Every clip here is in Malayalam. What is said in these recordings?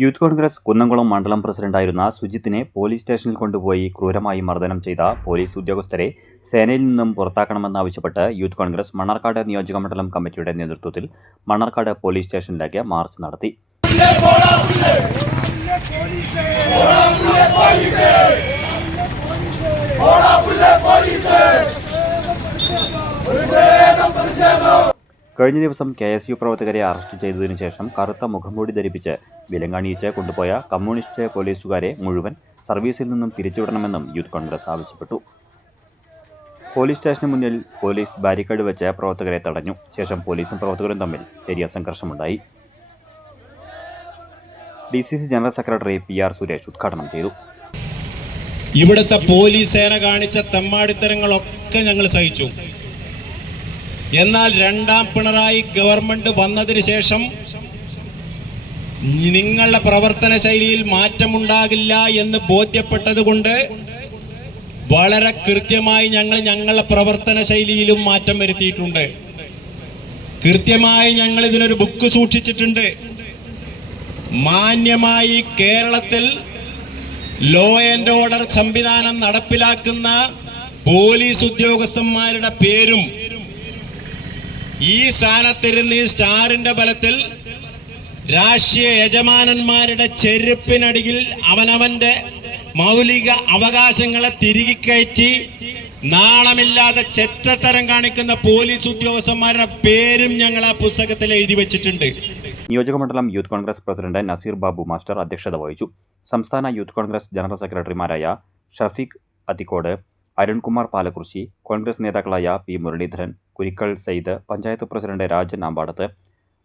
യൂത്ത് കോൺഗ്രസ് കുന്നംകുളം മണ്ഡലം പ്രസിഡന്റായിരുന്ന സുജിത്തിനെ പോലീസ് സ്റ്റേഷനിൽ കൊണ്ടുപോയി ക്രൂരമായി മർദ്ദനം ചെയ്ത പോലീസ് ഉദ്യോഗസ്ഥരെ സേനയിൽ നിന്നും പുറത്താക്കണമെന്നാവശ്യപ്പെട്ട് യൂത്ത് കോൺഗ്രസ് മണ്ണാർക്കാട് നിയോജക മണ്ഡലം കമ്മിറ്റിയുടെ നേതൃത്വത്തിൽ മണ്ണാർക്കാട് പോലീസ് സ്റ്റേഷനിലേക്ക് മാർച്ച് നടത്തി. കഴിഞ്ഞ ദിവസം KSU പ്രവർത്തകരെ അറസ്റ്റ് ചെയ്തതിനു ശേഷം കറുത്ത മുഖംമൂടി ധരിപ്പിച്ച് വിലങ്ങണിയിച്ച് കൊണ്ടുപോയ കമ്മ്യൂണിസ്റ്റ് പോലീസുകാരെ മുഴുവൻ സർവീസിൽ നിന്നും പിരിച്ചുവിടണമെന്നും യൂത്ത് കോൺഗ്രസ് ആവശ്യപ്പെട്ടു. പോലീസ് സ്റ്റേഷന് മുന്നിൽ പോലീസ് ബാരിക്കേഡ് വെച്ച് പ്രവർത്തകരെ തടഞ്ഞു. ശേഷം പോലീസും പ്രവർത്തകരും തമ്മിൽ വലിയ സംഘർഷമുണ്ടായി. DCC general secretary PR Suresh ഉദ്ഘാടനം ചെയ്തു. ഇവിടുത്തെ പോലീസ് സേന കാണിച്ച തെമ്മാടിത്തരങ്ങളൊക്കെ ഞങ്ങൾ സഹിച്ചു. എന്നാൽ രണ്ടാം പിണറായി ഗവൺമെന്റ് വന്നതിന് ശേഷം നിങ്ങളുടെ പ്രവർത്തന ശൈലിയിൽ മാറ്റമുണ്ടാകില്ല എന്ന് ബോധ്യപ്പെട്ടതുകൊണ്ട് വളരെ കൃത്യമായി ഞങ്ങളുടെ പ്രവർത്തന ശൈലിയിലും മാറ്റം വരുത്തിയിട്ടുണ്ട്. കൃത്യമായി ഞങ്ങൾ ഇതിനൊരു ബുക്ക് സൂക്ഷിച്ചിട്ടുണ്ട്. മാന്യമായി കേരളത്തിൽ ലോ ആൻഡ് ഓർഡർ സംവിധാനം നടപ്പിലാക്കുന്ന പോലീസ് ഉദ്യോഗസ്ഥന്മാരുടെ പേരും ഈ സ്ഥാനത്തിരുന്ന് ഈ സ്റ്റാറിന്റെ ബലത്തിൽ രാഷ്ട്രീയ യജമാനന്മാരുടെ ചെരുപ്പിനടിയിൽ അവനവന്റെ മൗലിക അവകാശങ്ങളെ തിരികെ കയറ്റി നാണമില്ലാതെ ചെറ്റത്തരം കാണിക്കുന്ന പോലീസ് ഉദ്യോഗസ്ഥന്മാരുടെ പേരും ഞങ്ങൾ ആ പുസ്തകത്തിൽ എഴുതി വെച്ചിട്ടുണ്ട്. നിയോജകമണ്ഡലം youth Congress president Naseer Babu master അധ്യക്ഷത വഹിച്ചു. സംസ്ഥാന യൂത്ത് കോൺഗ്രസ് ജനറൽ സെക്രട്ടറിമാരായ ഷഫീഖ് അത്തിക്കോട്, അരുൺകുമാർ പാലക്കുറിശി, കോൺഗ്രസ് നേതാക്കളായ P Muraleedharan, Kurikkal Sayyid, panchayat president Rajan Ambadath,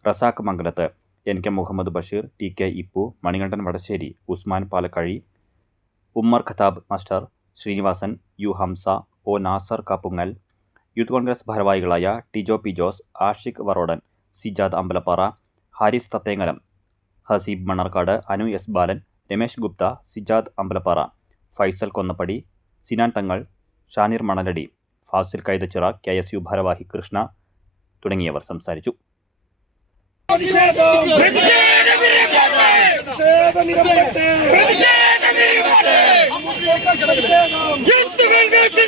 Razak Mangalath, NK Muhammad Basheer, TK Ippu, Manikandan Vadasseri, Usman Palakkazhi, Ummer Khathab master, Sreenivasan, U Hamsa, O Nasar Kappungal, youth Congress ഭാരവാഹികളായ ടിജോ P ജോസ്, ആഷിഖ് വറോഡൻ, സിജാദ് അമ്പലപ്പാറ, ഹാരിസ് തത്തേങ്ങലം, ഹസീബ് മണ്ണാർക്കാട്, അനു S ബാലൻ, രമേശ് ഗുപ്ത, സിജാദ് അമ്പലപ്പാറ, ഫൈസൽ കൊന്നപ്പടി, സിനാൻ തങ്ങൾ, ഷാനിർ മണലടി, ഫാസിൽ കൈതച്ചിറ, KSU ഭാരവാഹി കൃഷ്ണ തുടങ്ങിയവർ സംസാരിച്ചു. യൂത്ത് കോൺഗ്രസ്